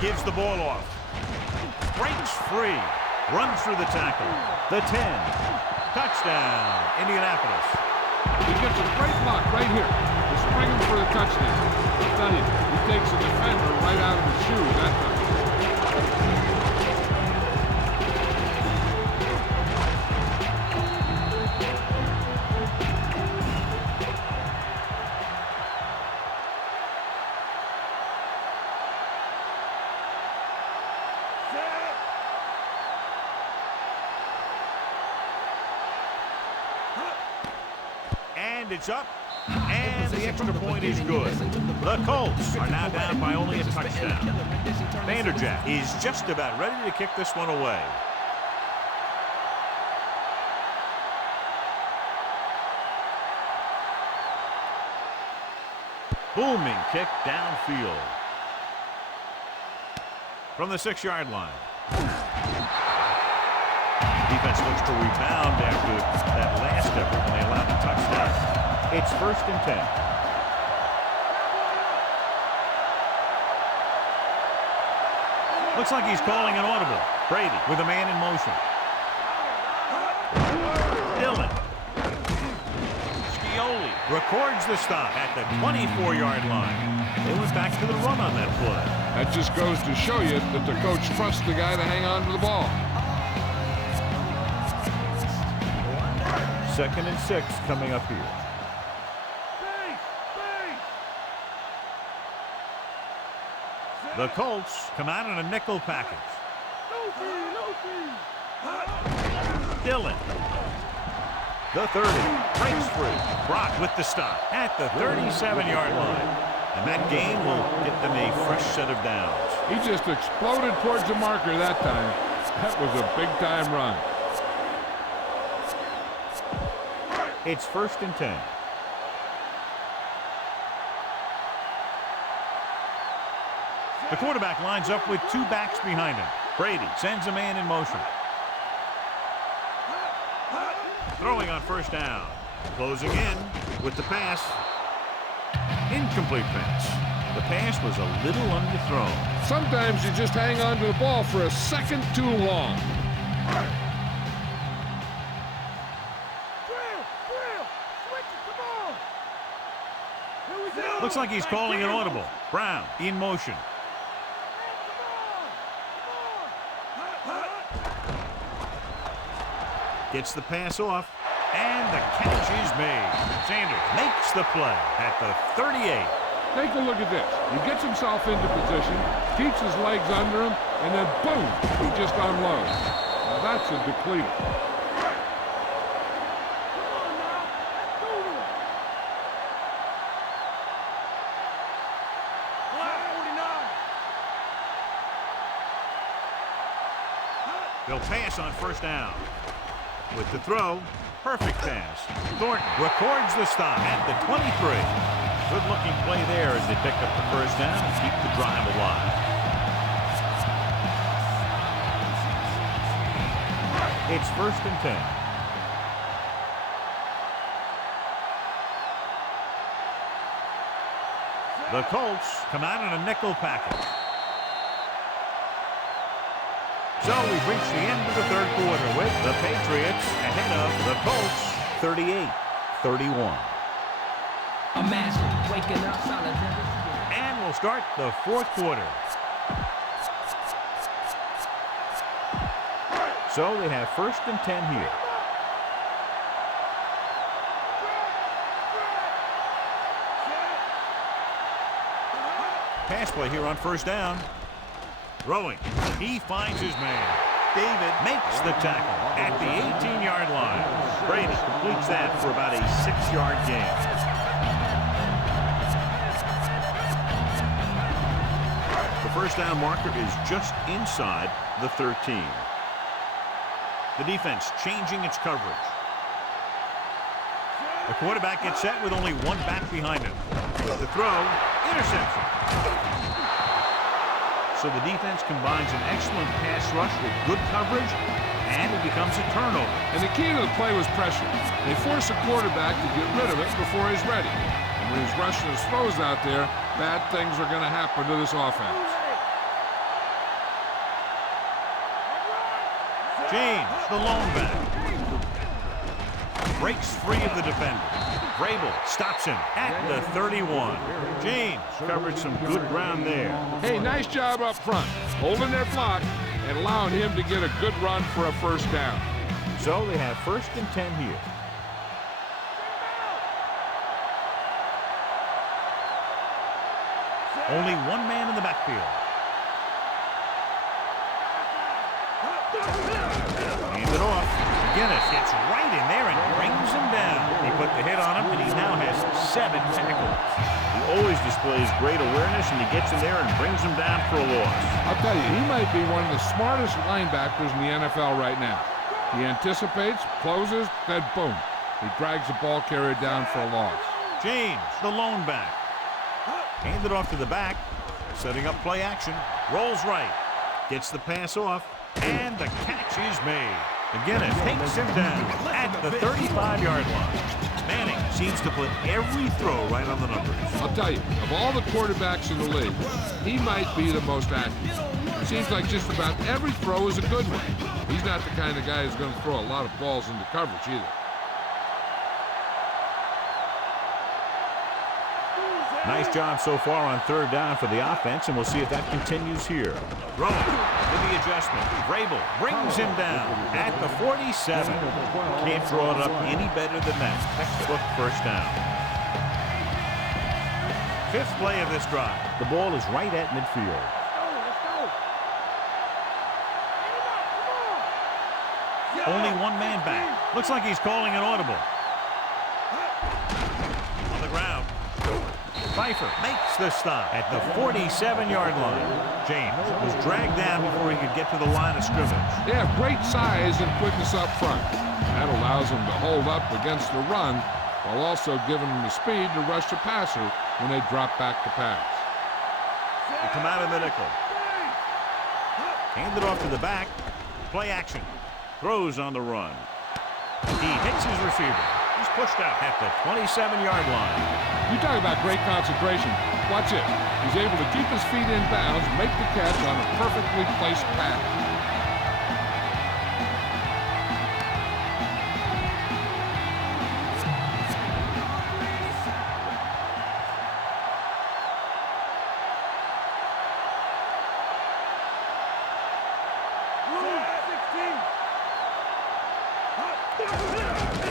Gives the ball off. Breaks free. Runs through the tackle. The 10. Touchdown, Indianapolis. He gets a great block right here. He's springing for the touchdown. I'll tell you, he takes a defender right out of his shoes that time. And it's up, and the extra point is good. The Colts are now down by only a touchdown. Vanderjack is just about ready to kick this one away. Booming kick downfield. From the 6-yard line. Defense looks to rebound after that last effort when they allowed the touchdown. It's 1st and 10. Looks like he's calling an audible. Brady with a man in motion. Dillon. Scioli records the stop at the 24-yard line. They went back to the run on that play. That just goes to show you that the coach trusts the guy to hang on to the ball. 2nd and 6 coming up here. The Colts come out in a nickel package. Dillon. The 30. Breaks free. Brock with the stop at the 37-yard line. And that gain will get them a fresh set of downs. He just exploded towards the marker that time. That was a big-time run. It's 1st and 10. The quarterback lines up with 2 backs behind him. Brady sends a man in motion. Throwing on 1st down. Closing in with the pass. Incomplete pass. The pass was a little underthrown. Sometimes you just hang on to the ball for a second too long. Looks like he's calling an audible. Brown in motion. Gets the pass off, and the catch is made. Sanders makes the play at the 38. Take a look at this. He gets himself into position, keeps his legs under him, and then boom, he just unloads. Now that's a depleter. They'll pass on 1st down. With the throw, perfect pass. Thornton records the stop at the 23. Good-looking play there as they pick up the 1st down and keep the drive alive. It's 1st and 10. The Colts come out in a nickel package. So we've reached the end of the 3rd quarter with the Patriots ahead of the Colts 38-31. Imagine waking up solid. And we'll start the 4th quarter. So they have 1st and 10 here. Pass play here on 1st down. Throwing. He finds his man. David makes the tackle at the 18-yard line. Brady completes that for about a 6-yard gain. The 1st down marker is just inside the 13. The defense changing its coverage. The quarterback gets set with only 1 back behind him. With the throw, interception. So the defense combines an excellent pass rush with good coverage, and it becomes a turnover. And the key to the play was pressure. They force a quarterback to get rid of it before he's ready. And when he's rushing his throws out there, bad things are going to happen to this offense. James, the lone back, breaks free of the defender. Vrabel stops him at the 31. James covered some good ground there. Hey, nice job up front, holding their block and allowing him to get a good run for a 1st down. So they have 1st and 10 here. Only 1 man in the backfield. Hands it off. Guinness gets right in there and brings him down. He put the hit on him, and he now has 7 tackles. He always displays great awareness, and he gets in there and brings him down for a loss. I'll tell you, he might be one of the smartest linebackers in the NFL right now. He anticipates, closes, then boom. He drags the ball carrier down for a loss. James, the lone back. Handed off to the back. Setting up play action. Rolls right. Gets the pass off. And the catch is made. Again, it takes him down at the 35-yard line. Manning seems to put every throw right on the numbers. I'll tell you, of all the quarterbacks in the league, he might be the most accurate. It seems like just about every throw is a good one. He's not the kind of guy who's going to throw a lot of balls into coverage either. Nice job so far on 3rd down for the offense, and we'll see if that continues here. Throwing with the adjustment. Vrabel brings him down at the 47. Can't draw it up any better than that. Textbook 1st down. 5th play of this drive. The ball is right at midfield. Only 1 man back. Looks like he's calling an audible. On the ground. Pfeiffer makes the stop at the 47-yard line. James was dragged down before he could get to the line of scrimmage. They have great size and quickness up front. That allows them to hold up against the run while also giving them the speed to rush the passer when they drop back to pass. They come out in the nickel. Hand it off to the back. Play action. Throws on the run. He hits his receiver. He's pushed out at the 27-yard line. You talk about great concentration. Watch it. He's able to keep his feet in bounds, make the catch on a perfectly placed pass.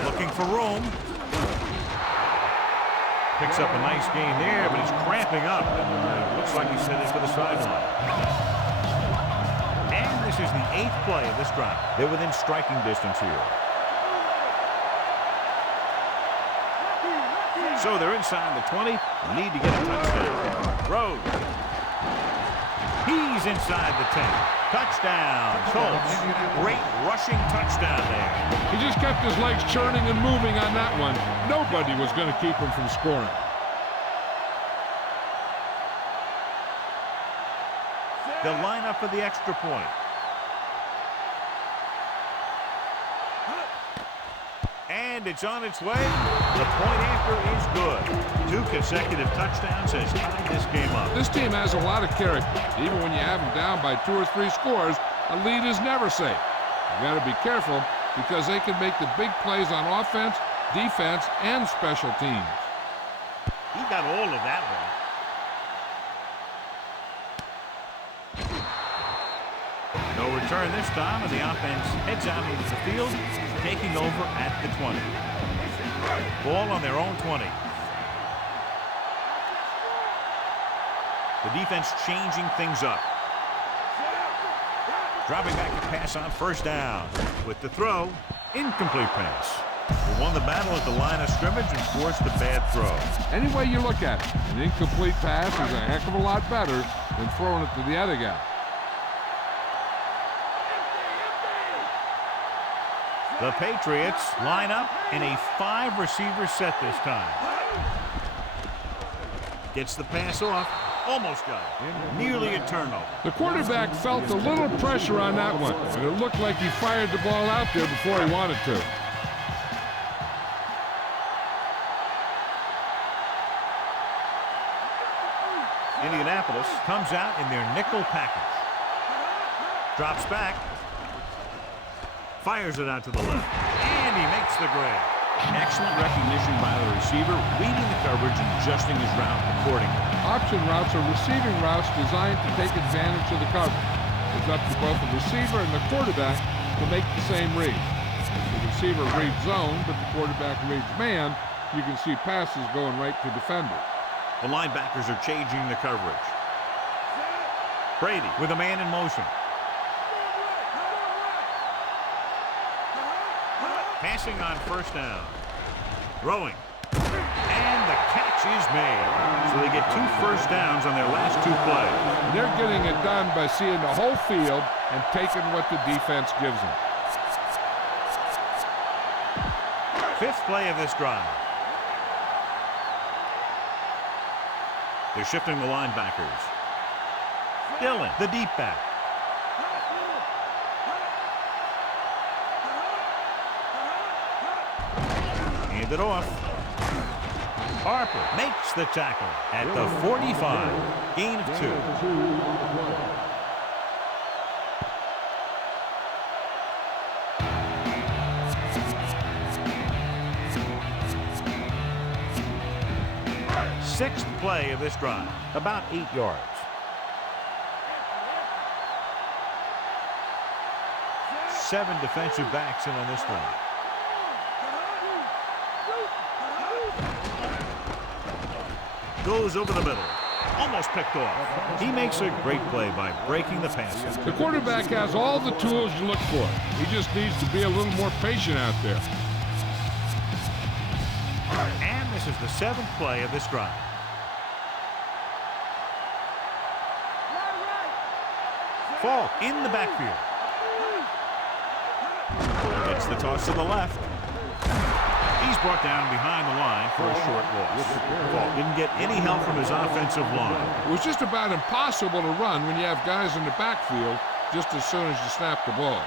Looking for room. Picks up a nice gain there, but he's cramping up. And looks like he's headed for the sideline. And this is the 8th play of this drive. They're within striking distance here. So they're inside the 20. Need to get a touchdown. Rhodes. He's inside the 10. Touchdown, Colts. Great rushing touchdown there. He just kept his legs churning and moving on that one. Nobody was going to keep him from scoring. They'll line up for the extra point. And it's on its way. The point after is good. 2 consecutive touchdowns has tied this game up. This team has a lot of character. Even when you have them down by 2 or 3 scores, a lead is never safe. You got to be careful because they can make the big plays on offense, defense, and special teams. He got all of that one. No return this time, and the offense heads out into the field, taking over at the 20. Ball on their own 20. The defense changing things up. Dropping back to pass on first down. With the throw, incomplete pass. They won the battle at the line of scrimmage and forced a bad throw. Any way you look at it, an incomplete pass is a heck of a lot better than throwing it to the other guy. The Patriots line up in a 5-receiver set this time. Gets the pass off. Almost got it. Nearly a turnover. The quarterback felt a little pressure on that one, and it looked like he fired the ball out there before he wanted to. Indianapolis comes out in their nickel package. Drops back. Fires it out to the left. And he makes the grab. Excellent recognition by the receiver, reading the coverage and adjusting his route accordingly. Option routes are receiving routes designed to take advantage of the coverage. It's up to both the receiver and the quarterback to make the same read. If the receiver reads zone, but the quarterback reads man, you can see passes going right to defenders. The linebackers are changing the coverage. Brady with a man in motion. Passing on first down. Throwing. And the catch is made. So they get 2 first downs on their last 2 plays. They're getting it done by seeing the whole field and taking what the defense gives them. 5th play of this drive. They're shifting the linebackers. Dillon, the deep back. Hand it off. Harper makes the tackle at the 45. Gain of 2. Sixth play of this drive, about 8 yards. Seven defensive backs in on this one. Goes over the middle. Almost picked off. He makes a great play by breaking the pass. The quarterback has all the tools you look for. He just needs to be a little more patient out there. And this is the 7th play of this drive. Falk in the backfield. Gets the toss to the left. He's brought down behind the line for a short loss. Falk didn't get any help from his offensive line. It was just about impossible to run when you have guys in the backfield just as soon as you snap the ball.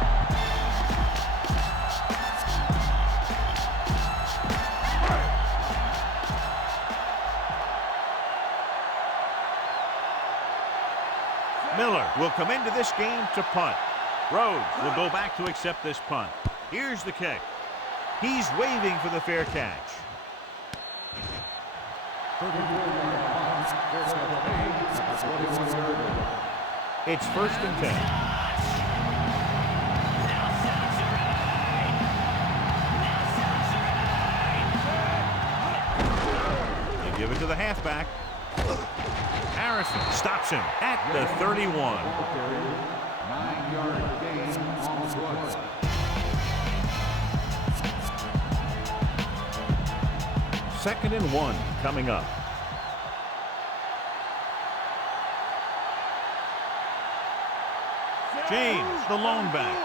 Miller will come into this game to punt. Rhodes will go back to accept this punt. Here's the kick. He's waving for the fair catch. It's 1st and 10. They give it to the halfback. Harrison stops him at the 31. 9-yard gain on the play. Second and 1 coming up. James, the lone back.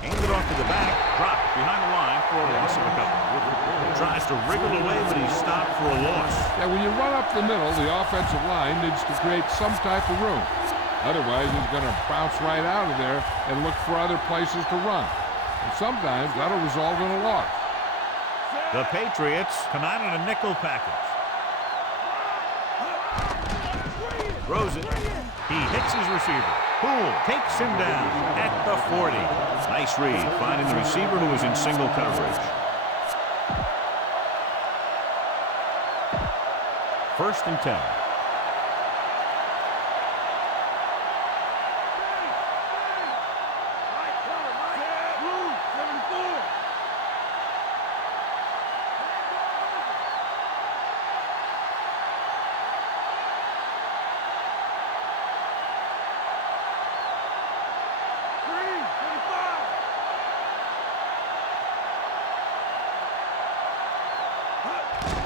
Hands it off to the back, dropped behind the line for a loss of a couple. Tries to wriggle away, but he's stopped for a loss. Yeah, when you run up the middle, the offensive line needs to create some type of room. Otherwise, he's going to bounce right out of there and look for other places to run. And sometimes that'll result in a loss. The Patriots come out in a nickel package. Throws it. He hits his receiver. Poole takes him down at the 40. Nice read, finding the receiver who was in single coverage. 1st and 10.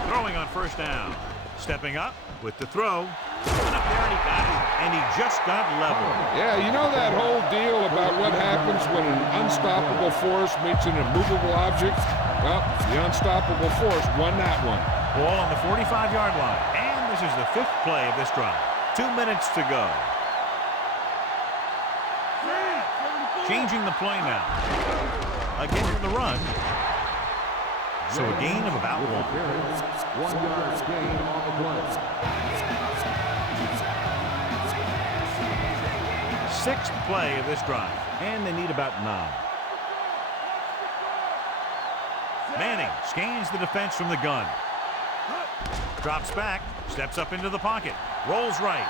Throwing on 1st down. Stepping up with the throw. Coming up there and he got it. And he just got level. Yeah, you know that whole deal about what happens when an unstoppable force meets an immovable object? Well, the unstoppable force won that one. Ball on the 45-yard line. And this is the 5th play of this drive. 2 minutes to go. Changing the play now. Again from the run. So a gain of about 1. 1-yard gain on the play. 6th play of this drive. And they need about 9. Manning scans the defense from the gun. Drops back. Steps up into the pocket. Rolls right.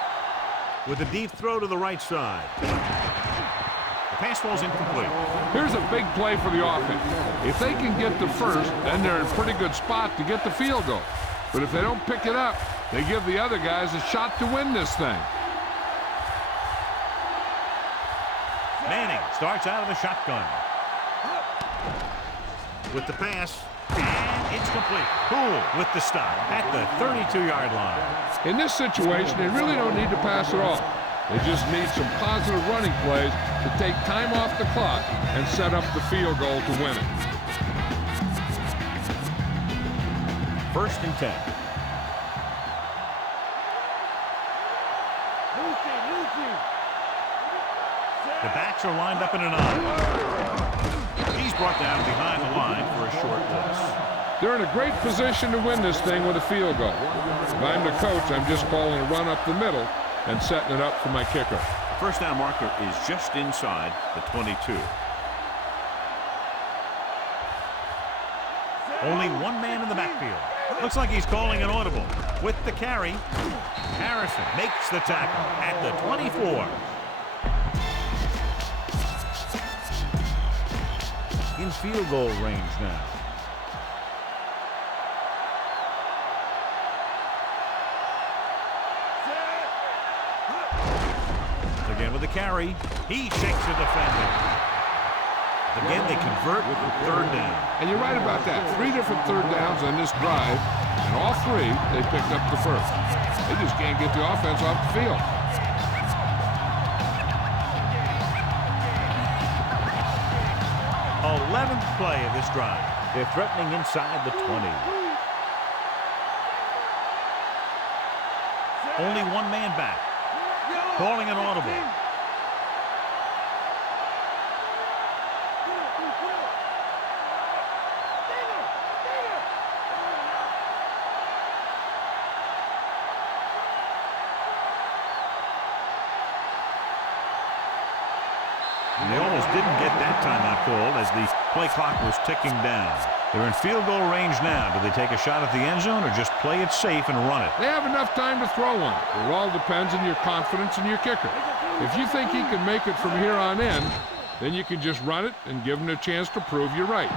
With a deep throw to the right side. The pass ball's incomplete. Here's a big play for the offense. If they can get the first, then they're in a pretty good spot to get the field goal. But if they don't pick it up, they give the other guys a shot to win this thing. Manning starts out of the shotgun. With the pass, and it's complete. Poole with the stop at the 32-yard line. In this situation, they really don't need to pass it off. They just need some positive running plays to take time off the clock and set up the field goal to win it. 1st and 10. The backs are lined up in an I. He's brought down behind the line for a short loss. They're in a great position to win this thing with a field goal. If I'm the coach, I'm just calling a run up the middle and setting it up for my kicker. The 1st down marker is just inside the 22. Only one man in the backfield. Looks like he's calling an audible. With the carry, Harrison makes the tackle at the 24. In field goal range now. carry. He shakes a defender. Again, they convert with third down. And you're right about that. 3 different third downs on this drive, and all 3, they picked up the first. They just can't get the offense off the field. 11th play of this drive. They're threatening inside the 20. Only one man back. Calling an audible. And they almost didn't get that timeout called as the play clock was ticking down. They're in field goal range now. Do they take a shot at the end zone or just play it safe and run it? They have enough time to throw one. It all depends on your confidence in your kicker. If you think he can make it from here on in, then you can just run it and give him a chance to prove you're right.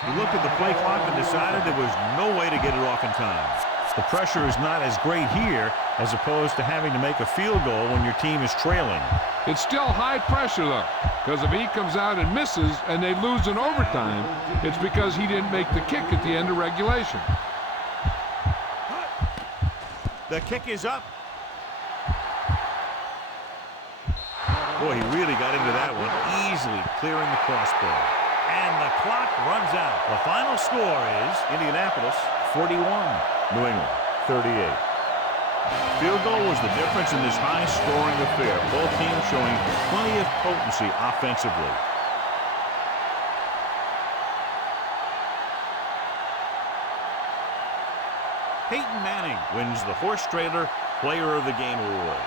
He looked at the play clock and decided there was no way to get it off in time. The pressure is not as great here as opposed to having to make a field goal when your team is trailing. It's still high pressure, though, because if he comes out and misses and they lose in overtime, it's because he didn't make the kick at the end of regulation. The kick is up. Boy, he really got into that one, easily clearing the crossbar. And the clock runs out. The final score is Indianapolis 41, New England 38. Field goal was the difference in this high-scoring affair. Both teams showing plenty of potency offensively. Peyton Manning wins the Horse Trailer Player of the Game award.